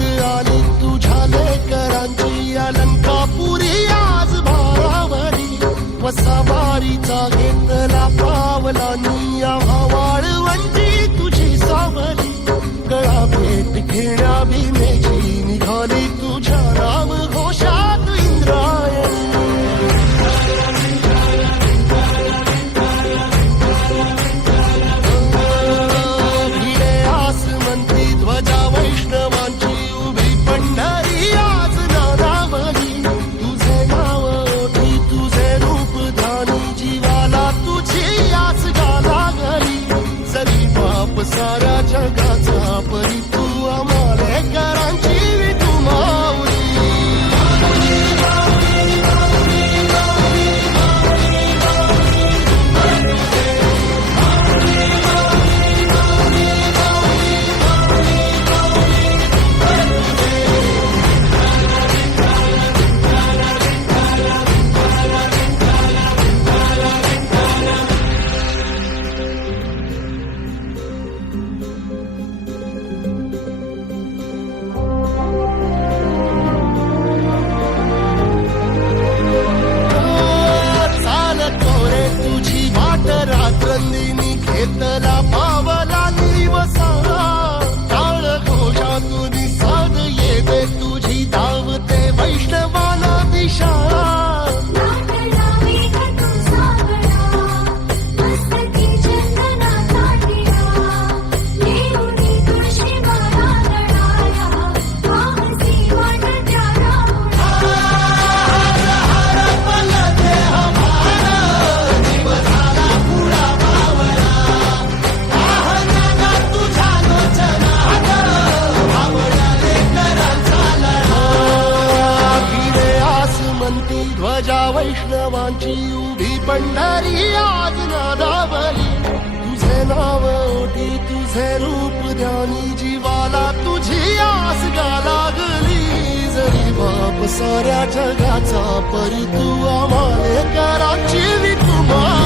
याद आली तुझ्या लेकरांची अलंकापुरी आज भारावरी वसावारीचा घेतला पावलांनी वाळवंटी तुझी सावली गळा भेट घेण्या भीमेची निघाली तुझ्या नाम घोषात इंद्रायणी भिडे आसमंती ध्वजा वैष्णवांची उभी पंढरी आज नादावली तुझे नाव ओठी तुझे रूप ध्यानी जीवाला तुझी आस गाला गली जरी बाप साऱ्या जगाचा परी तू आम्हाले करांची तू माऊली रात्रंदिनी घेतला पावला निवसा टाळ घोषातून साध येते तुझी धावते वैष्णवाला दिशा ध्वजा वैष्णवांची उभी पंढरी आज नादावली तुझे नाव ओठी तुझे रूप ध्यानी जीवाला तुझी आस गा लागली जरी बाप साऱ्या जगाचा परी तू आम्हाले कराची विठुबा